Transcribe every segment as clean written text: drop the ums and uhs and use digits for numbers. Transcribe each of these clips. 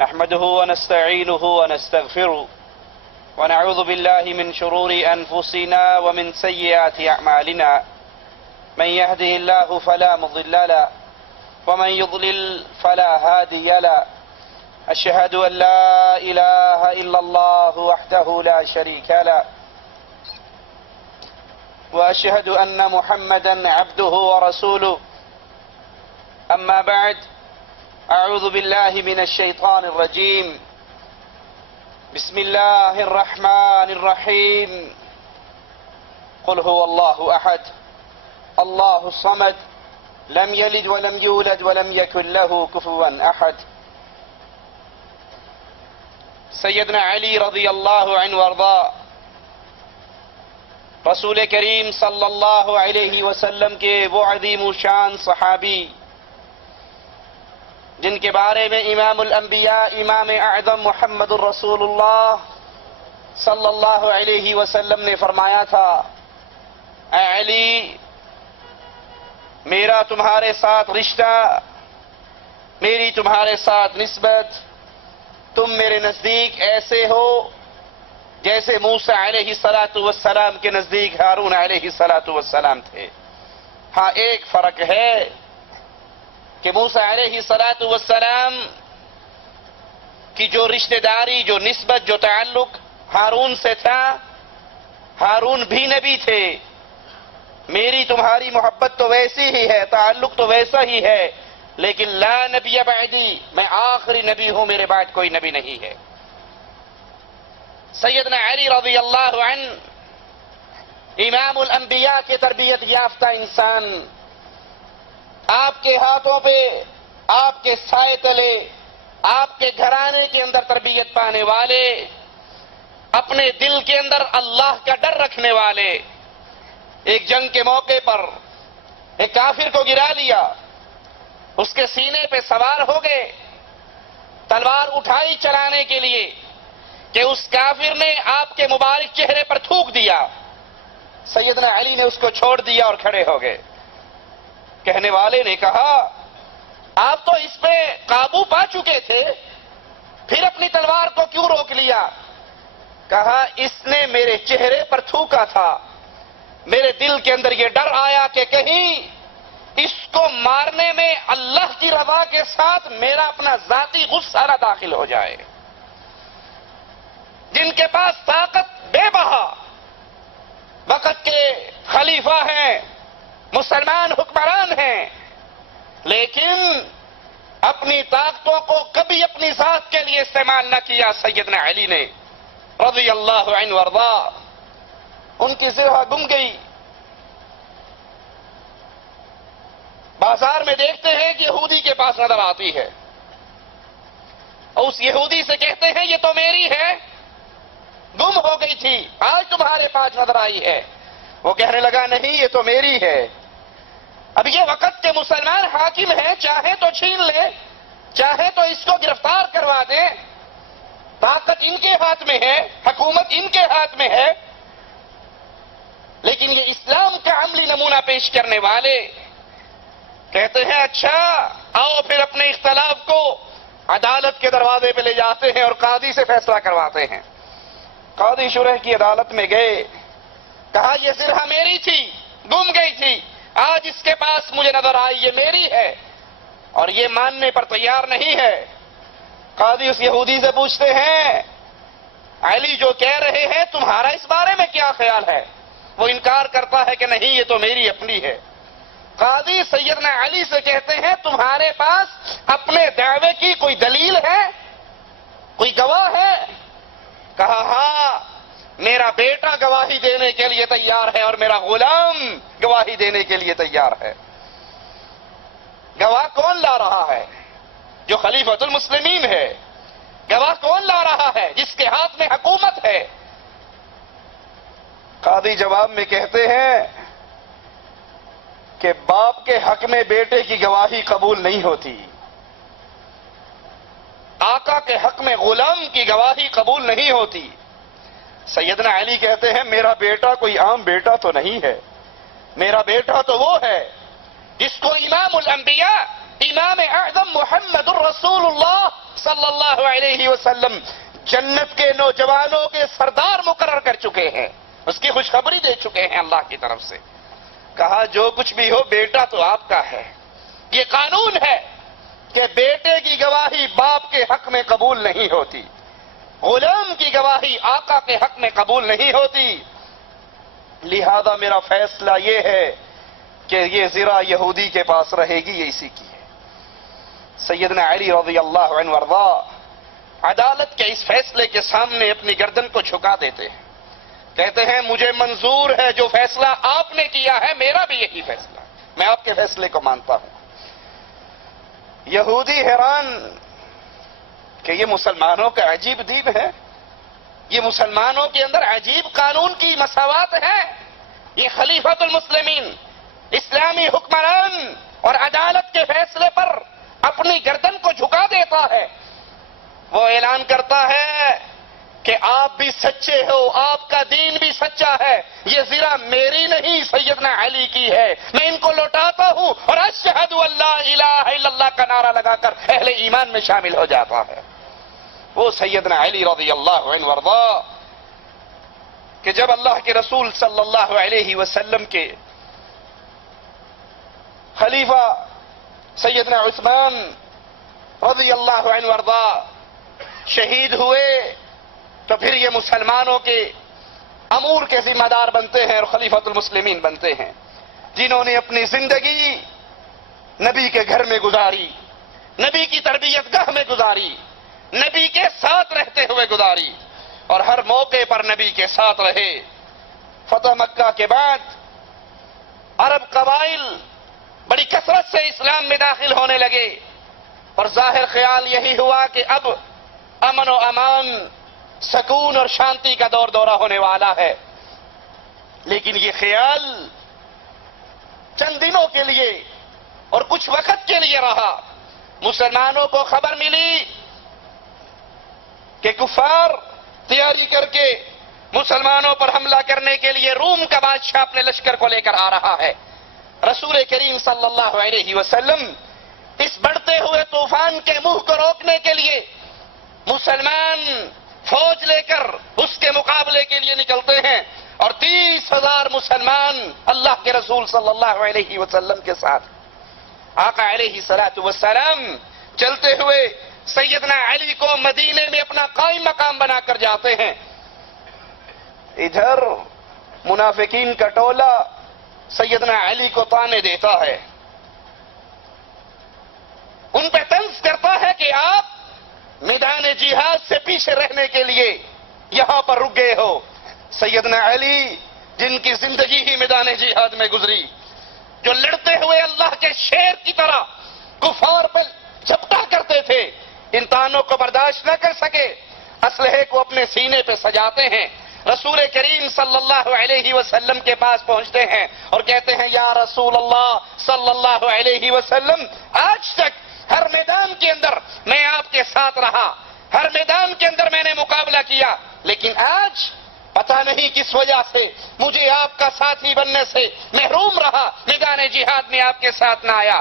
نحمده ونستعينه ونستغفره ونعوذ بالله من شرور أنفسنا ومن سيئات أعمالنا من يهده الله فلا مضل له ومن يضلل فلا هادي له أشهد أن لا إله إلا الله وحده لا شريك له وأشهد أن محمدا عبده ورسوله أما بعد أعوذ بالله من الشيطان الرجيم بسم الله الرحمن الرحيم قل هو الله أحد الله الصمد لم يلد ولم يولد ولم يكن له كفوا أحد سیدنا علی رضی اللہ عنہ وارضا رسول کریم صلی اللہ علیہ وسلم کے وہ عظیم الشان صحابی جن کے بارے میں امام الانبیاء امام اعظم محمد الرسول اللہ صلی اللہ علیہ وسلم نے فرمایا تھا، اے علی، میرا تمہارے ساتھ رشتہ، میری تمہارے ساتھ نسبت، تم میرے نزدیک ایسے ہو جیسے موسیٰ علیہ السلام کے نزدیک ہارون علیہ السلام تھے۔ ہاں ایک فرق ہے کہ موسیٰ علیہ السلام کی جو رشتہ داری، جو نسبت، جو تعلق ہارون سے تھا، ہارون بھی نبی تھے، میری تمہاری محبت تو ویسی ہی ہے، تعلق تو ویسا ہی ہے، لیکن لا نبی بعدی، میں آخری نبی ہوں، میرے بعد کوئی نبی نہیں ہے۔ سیدنا علی رضی اللہ عنہ امام الانبیاء کے تربیت یافتہ انسان، آپ کے ہاتھوں پہ، آپ کے سائے تلے، آپ کے گھرانے کے اندر تربیت پانے والے، اپنے دل کے اندر اللہ کا ڈر رکھنے والے، ایک جنگ کے موقع پر ایک کافر کو گرا لیا، اس کے سینے پہ سوار ہو گئے، تلوار اٹھائی چلانے کے لیے کہ اس کافر نے آپ کے مبارک چہرے پر تھوک دیا، سیدنا علی نے اس کو چھوڑ دیا اور کھڑے ہو گئے۔ کہنے والے نے کہا، آپ تو اس پہ قابو پا چکے تھے، پھر اپنی تلوار کو کیوں روک لیا؟ کہا، اس نے میرے چہرے پر تھوکا تھا، میرے دل کے اندر یہ ڈر آیا کہ کہیں اس کو مارنے میں اللہ کی رضا کے ساتھ میرا اپنا ذاتی غصہ نہ داخل ہو جائے۔ جن کے پاس طاقت بے بہا، وقت کے خلیفہ ہیں، مسلمان حکمران ہیں، لیکن اپنی طاقتوں کو کبھی اپنی ذات کے لیے استعمال نہ کیا سیدنا علی نے رضی اللہ عنہ وارضا۔ ان کی ذرہ گم گئی۔ بازار میں دیکھتے ہیں کہ یہودی کے پاس نظر آتی ہے، اور اس یہودی سے کہتے ہیں یہ تو میری ہے، گم ہو گئی تھی، آج تمہارے پاس نظر آئی ہے۔ وہ کہنے لگا، نہیں یہ تو میری ہے۔ اب یہ وقت کے مسلمان حاکم ہیں، چاہے تو چھین لے، چاہے تو اس کو گرفتار کروا دیں، طاقت ان کے ہاتھ میں ہے، حکومت ان کے ہاتھ میں ہے، لیکن یہ اسلام کا عملی نمونہ پیش کرنے والے کہتے ہیں، اچھا آؤ پھر اپنے اختلاف کو عدالت کے دروازے پہ لے جاتے ہیں اور قاضی سے فیصلہ کرواتے ہیں۔ قاضی شرح کی عدالت میں گئے، کہا یہ ذرہ میری تھی، گم گئی تھی، آج اس کے پاس مجھے نظر آئی، یہ میری ہے، اور یہ ماننے پر تیار نہیں ہے۔ قاضی اس یہودی سے پوچھتے ہیں، علی جو کہہ رہے ہیں تمہارا اس بارے میں کیا خیال ہے؟ وہ انکار کرتا ہے کہ نہیں یہ تو میری اپنی ہے۔ قاضی سیدنا علی سے کہتے ہیں، تمہارے پاس اپنے دعوے کی کوئی دلیل ہے، کوئی گواہ ہے؟ کہا، ہاں میرا بیٹا گواہی دینے کے لیے تیار ہے اور میرا غلام گواہی دینے کے لیے تیار ہے۔ گواہ کون لا رہا ہے؟ جو خلیفۃ المسلمین ہے۔ گواہ کون لا رہا ہے؟ جس کے ہاتھ میں حکومت ہے۔ قاضی جواب میں کہتے ہیں کہ باپ کے حق میں بیٹے کی گواہی قبول نہیں ہوتی، آقا کے حق میں غلام کی گواہی قبول نہیں ہوتی۔ سیدنا علی کہتے ہیں، میرا بیٹا کوئی عام بیٹا تو نہیں ہے، میرا بیٹا تو وہ ہے جس کو امام الانبیاء امام اعظم محمد الرسول اللہ صلی اللہ علیہ وسلم جنت کے نوجوانوں کے سردار مقرر کر چکے ہیں، اس کی خوشخبری دے چکے ہیں اللہ کی طرف سے۔ کہا جو کچھ بھی ہو بیٹا تو آپ کا ہے، یہ قانون ہے کہ بیٹے کی گواہی باپ کے حق میں قبول نہیں ہوتی، غلام کی گواہی آقا کے حق میں قبول نہیں ہوتی، لہذا میرا فیصلہ یہ ہے کہ یہ زرہ یہودی کے پاس رہے گی، یہ اسی کی ہے۔ سیدنا علی رضی اللہ عنہ وارضا عدالت کے اس فیصلے کے سامنے اپنی گردن کو جھکا دیتے ہیں، کہتے ہیں مجھے منظور ہے جو فیصلہ آپ نے کیا ہے، میرا بھی یہی فیصلہ ہے، میں آپ کے فیصلے کو مانتا ہوں۔ یہودی حیران کہ یہ مسلمانوں کا عجیب دین ہے، یہ مسلمانوں کے اندر عجیب قانون کی مساوات ہے، یہ خلیفۃ المسلمین اسلامی حکمران اور عدالت کے فیصلے پر اپنی گردن کو جھکا دیتا ہے۔ وہ اعلان کرتا ہے کہ آپ بھی سچے ہو، آپ کا دین بھی سچا ہے، یہ زرہ میری نہیں سیدنا علی کی ہے، میں ان کو لوٹاتا ہوں اور اشہد ان لا الہ الا اللہ کا نعرہ لگا کر اہل ایمان میں شامل ہو جاتا ہے۔ وہ سیدنا علی رضی اللہ عنہ وارضا کہ جب اللہ کے رسول صلی اللہ علیہ وسلم کے خلیفہ سیدنا عثمان رضی اللہ عنہ وارضا شہید ہوئے تو پھر یہ مسلمانوں کے امور کے ذمہ دار بنتے ہیں اور خلیفۃ المسلمین بنتے ہیں، جنہوں نے اپنی زندگی نبی کے گھر میں گزاری، نبی کی تربیت گاہ میں گزاری، نبی کے ساتھ رہتے ہوئے گزاری اور ہر موقع پر نبی کے ساتھ رہے۔ فتح مکہ کے بعد عرب قبائل بڑی کثرت سے اسلام میں داخل ہونے لگے اور ظاہر خیال یہی ہوا کہ اب امن و امان، سکون اور شانتی کا دور دورہ ہونے والا ہے، لیکن یہ خیال چند دنوں کے لیے اور کچھ وقت کے لیے رہا۔ مسلمانوں کو خبر ملی کہ کفار تیاری کر کے مسلمانوں پر حملہ کرنے کے لیے روم کا بادشاہ اپنے لشکر کو لے کر آ رہا ہے۔ رسول کریم صلی اللہ علیہ وسلم اس بڑھتے ہوئے طوفان کے منہ کو روکنے کے لیے مسلمان فوج لے کر اس کے مقابلے کے لیے نکلتے ہیں اور 30,000 مسلمان اللہ کے رسول صلی اللہ علیہ وسلم کے ساتھ آقا علیہ الصلوۃ والسلام چلتے ہوئے سیدنا علی کو مدینے میں اپنا قائم مقام بنا کر جاتے ہیں۔ ادھر منافقین کا ٹولہ سیدنا علی کو طعنے دیتا ہے، ان پہ طنز کرتا ہے کہ آپ میدان جہاد سے پیچھے رہنے کے لیے یہاں پر رک گئے ہو۔ سیدنا علی جن کی زندگی ہی میدان جہاد میں گزری، جو لڑتے ہوئے اللہ کے شیر کی طرح کفار پر جھپٹا کرتے تھے، ان طعنوں کو برداشت نہ کر سکے، اسلحے کو اپنے سینے پہ سجاتے ہیں، رسول کریم صلی اللہ علیہ وسلم کے پاس پہنچتے ہیں اور کہتے ہیں یا رسول اللہ صلی اللہ علیہ وسلم، آج تک ہر میدان کے اندر میں آپ کے ساتھ رہا، ہر میدان کے اندر میں نے مقابلہ کیا، لیکن آج پتہ نہیں کس وجہ سے مجھے آپ کا ساتھی بننے سے محروم رہا، میدان جہاد میں آپ کے ساتھ نہ آیا۔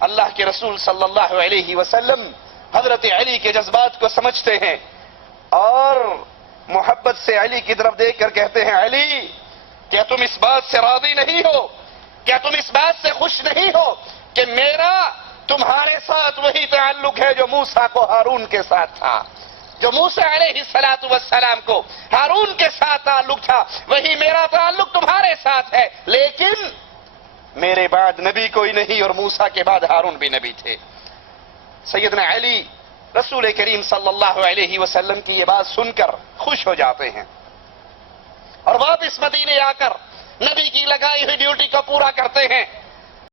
اللہ کے رسول صلی اللہ علیہ وسلم حضرت علی کے جذبات کو سمجھتے ہیں اور محبت سے علی کی طرف دیکھ کر کہتے ہیں علی، کیا تم اس بات سے راضی نہیں ہو، کیا تم اس بات سے خوش نہیں ہو کہ میرا تمہارے ساتھ وہی تعلق ہے جو موسیٰ کو ہارون کے ساتھ تھا، جو موسیٰ علیہ السلام کو ہارون کے ساتھ تعلق تھا، وہی میرا تعلق تمہارے ساتھ ہے، لیکن میرے بعد نبی کوئی نہیں اور موسیٰ کے بعد ہارون بھی نبی تھے۔ سیدنا علی رسول کریم صلی اللہ علیہ وسلم کی یہ بات سن کر خوش ہو جاتے ہیں اور واپس مدینے آ کر نبی کی لگائی ہوئی ڈیوٹی کو پورا کرتے ہیں۔